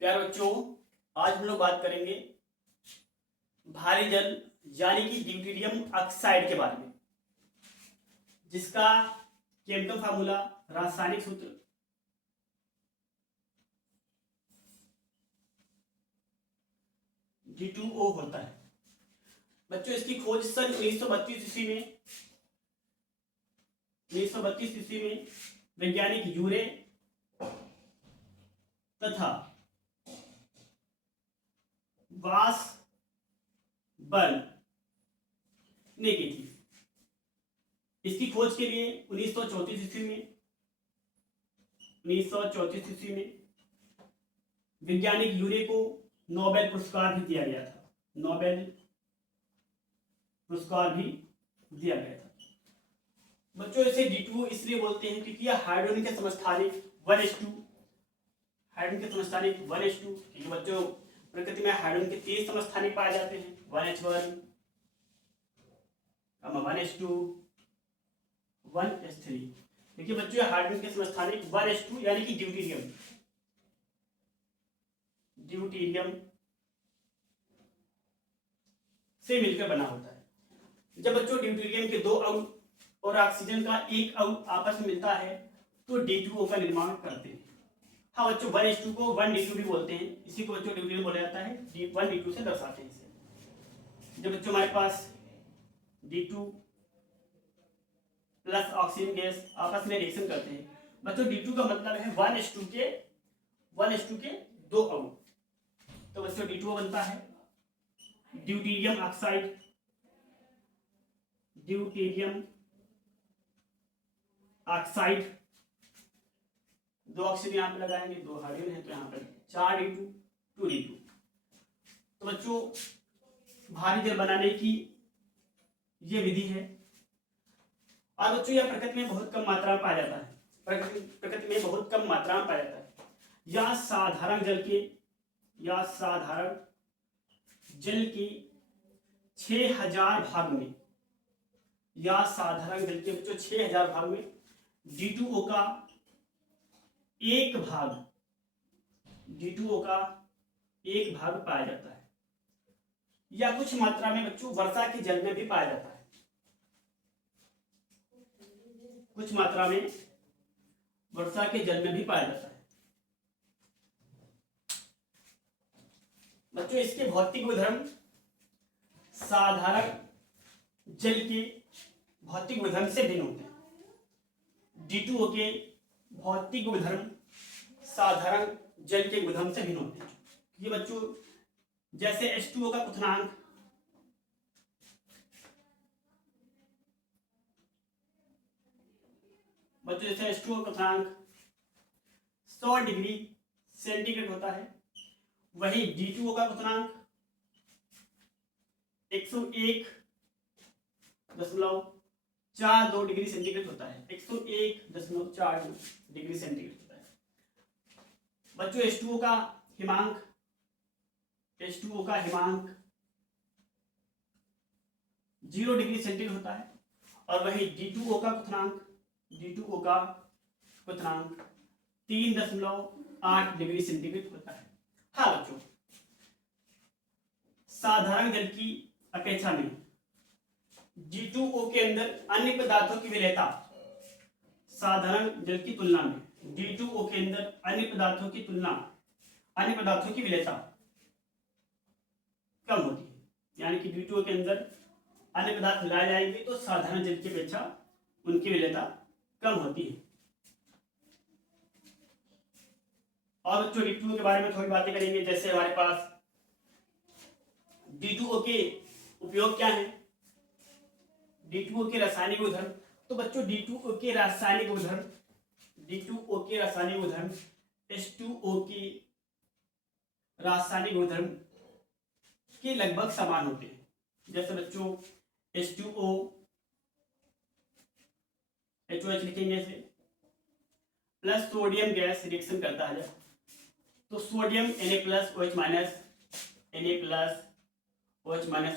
प्यारे बच्चों, आज हम लोग बात करेंगे भारी जल यानी कि ड्यूटेरियम ऑक्साइड के बारे में, जिसका केमिकल फार्मूला, रासायनिक सूत्र D2O होता है। बच्चों, इसकी खोज सन 1932 ईस्वी में वैज्ञानिक यूरे तथा वास बर्न ने की थी। इसकी खोज के लिए 1934 ईस्वी में वैज्ञानिक यूरे को नोबेल पुरस्कार भी दिया गया था। नोबेल पुरस्कार भी दिया गया था। बच्चों, इसे D2O इसलिए बोलते हैं क्योंकि यह हाइड्रोजन के समस्थानिक 1s2 क्योंकि बच्चों प्रकृति में हाइड्रोजन के 3 समस्थानिक पाए जाते हैं, 1h1, 1s2, 1s3। देखिए बच्चों, हाइड्रोजन के समस्थानिक 1s2 यानी कि ड्यूटेरियम से मिलकर बना होता है। जब बच्चों ड्यूटेरियम के 2 अणु और ऑक्सीजन का 1 अणु आपस में मिलता है तो D2O का निर्माण करते हैं। हाँ बच्चों, 1s2 को 1D2 भी बोलते हैं। इसी को बच्चों ड्यूटेरियम बोला जाता है। 1D2 से दर्शाते हैं इसे। जब बच्चों हमारे पास D2 प्लस ऑक्सीजन गैस आपस में रिएक्शन करते हैं, बच्चों D2 का मतलब है 1s2 के 2 अणु। तो बच्चों D2O बनता है ड्यूटेरियम ऑक्साइड, दो ऑक्सीजन यहाँ पे लगाएंगे, 2 हाइड्रोजन है तो यहाँ पर 4D2, 2D2। तो बच्चों भारी जल बनाने की ये विधि है। और बच्चों यह प्रकृति में बहुत कम मात्रा में पाया जाता है। प्रकृति में बहुत कम मात्रा में पाया जाता है। या साधारण जल के 6000 भाग में, या साधारण जल के बच्चों 6000 भाग में D2O का एक भाग पाया जाता है। या कुछ मात्रा में बच्चों वर्षा के जल में भी पाया जाता है। कुछ मात्रा में वर्षा के जल में भी पाया जाता है। बच्चों इसके भौतिक गुणधर्म साधारण जल के भौतिक गुणधर्म से भिन्न होते हैं। D2O के भौतिक गुणधर्म साधारण जल के गुणधर्म से भिन्न होते हैं। ये बच्चों जैसे H2O का क्वथनांक बच्चों जैसे H2O का क्वथनांक 100 डिग्री सेंटीग्रेड होता है, वही D2O का क्वथनांक 101.42 डिग्री सेंटीग्रेड होता है। 101.42 डिग्री सेंटीग्रेड होता है। बच्चों H2O का हिमांक 0 डिग्री सेंटीग्रेड होता है, और वही D2O का क्वथनांक 3.8 डिग्री सेंटीग्रेड होता है। हाँ बच्चों, साधारण जल की अपेक्षा में D2O के अंदर अन्य पदार्थों की विलेयता, साधारण जल की तुलना में D2O के अंदर अन्य पदार्थों की विलेयता कम होती है। यानी कि D2O के अंदर अन्य पदार्थ मिलाए जाएंगे तो साधारण जल की अपेक्षा उनकी विलेयता कम होती है। और बच्चों D2O के बारे में थोड़ी बातें करेंगे। जैसे हमारे पास D2O के उपयोग क्या है, D2O के रासायनिक गुणधर्म। तो बच्चों D2O के रासायनिक गुणधर्म H2O के रासायनिक गुणधर्म के लगभग समान होते हैं। जैसे बच्चों H2O HOH लिखेंगे ऐसे, प्लस सोडियम गैस रिएक्शन करता है तो सोडियम Na+OH-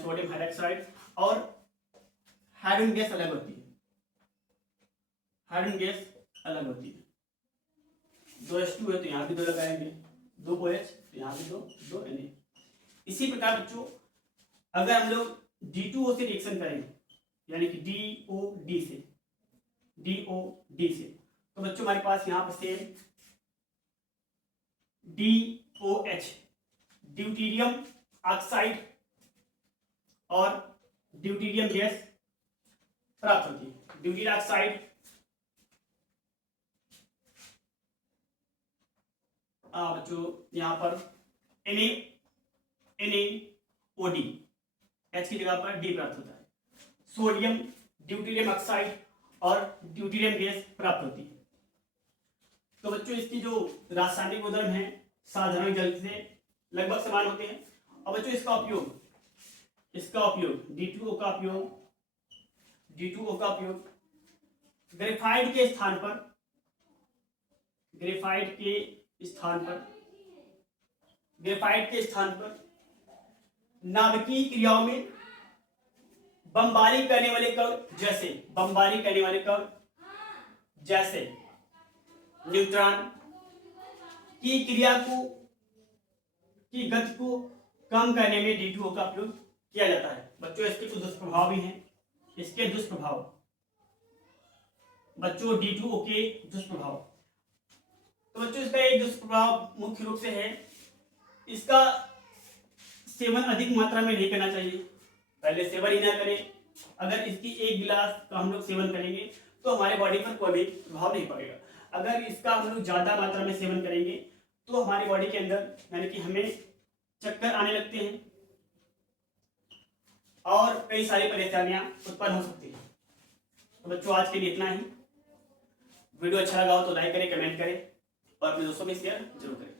सोडियम हाइड्रोक्साइड, और हाइड्रोजन गैस अलग होती है। 2H2 है तो यहाँ भी 2 लगाएंगे, 2 OH, तो यहाँ पे 2 Na। इसी प्रकार बच्चों अगर हम लोग D2O से रिएक्शन करेंगे, यानी कि DOD से, तो बच्चों हमारे पास यहाँ पर से DOH, ड्यूटीरियम ऑक्साइड और ड्यूटीरियम गैस प्राप्त होती है। ड्यूटीरियम ऑक्साइड बच्चों यहाँ पर NaOD, H की जगह पर D प्राप्त होता है। सोडियम ड्यूटीरियम ऑक्साइड और ड्यूटीरियम गैस प्राप्त होती है। तो बच्चों इसकी जो रासायनिक गुणधर्म है साधारण जल से लगभग समान होते हैं। और बच्चों इसका उपयोग D2O का उपयोग ग्रेफाइट के स्थान पर नाभिकीय क्रियाओं में बमबारी करने वाले कण जैसे न्यूट्रॉन की गति को कम करने में D2O का उपयोग किया जाता है। बच्चों इसके कुछ दुष्प्रभाव भी हैं। इसके दुष्प्रभाव बच्चों D2O के दुष्प्रभाव, तो बच्चों इसका एक दुष्प्रभाव मुख्य रूप से है इसका सेवन अधिक मात्रा में नहीं करना चाहिए। पहले सेवन ही ना करें। अगर इसकी 1 गिलास का हम लोग सेवन करेंगे तो हमारे बॉडी पर कोई भी प्रभाव नहीं पड़ेगा। अगर इसका हम लोग ज्यादा मात्रा में सेवन करेंगे तो हमारी बॉडी के अंदर यानी कि हमें चक्कर आने लगते हैं और कई सारी परेशानियां उत्पन्न हो सकती हैं। तो बच्चों आज के लिए इतना ही। वीडियो अच्छा लगा हो तो लाइक करें, कमेंट करें और अपने दोस्तों में शेयर जरूर करें।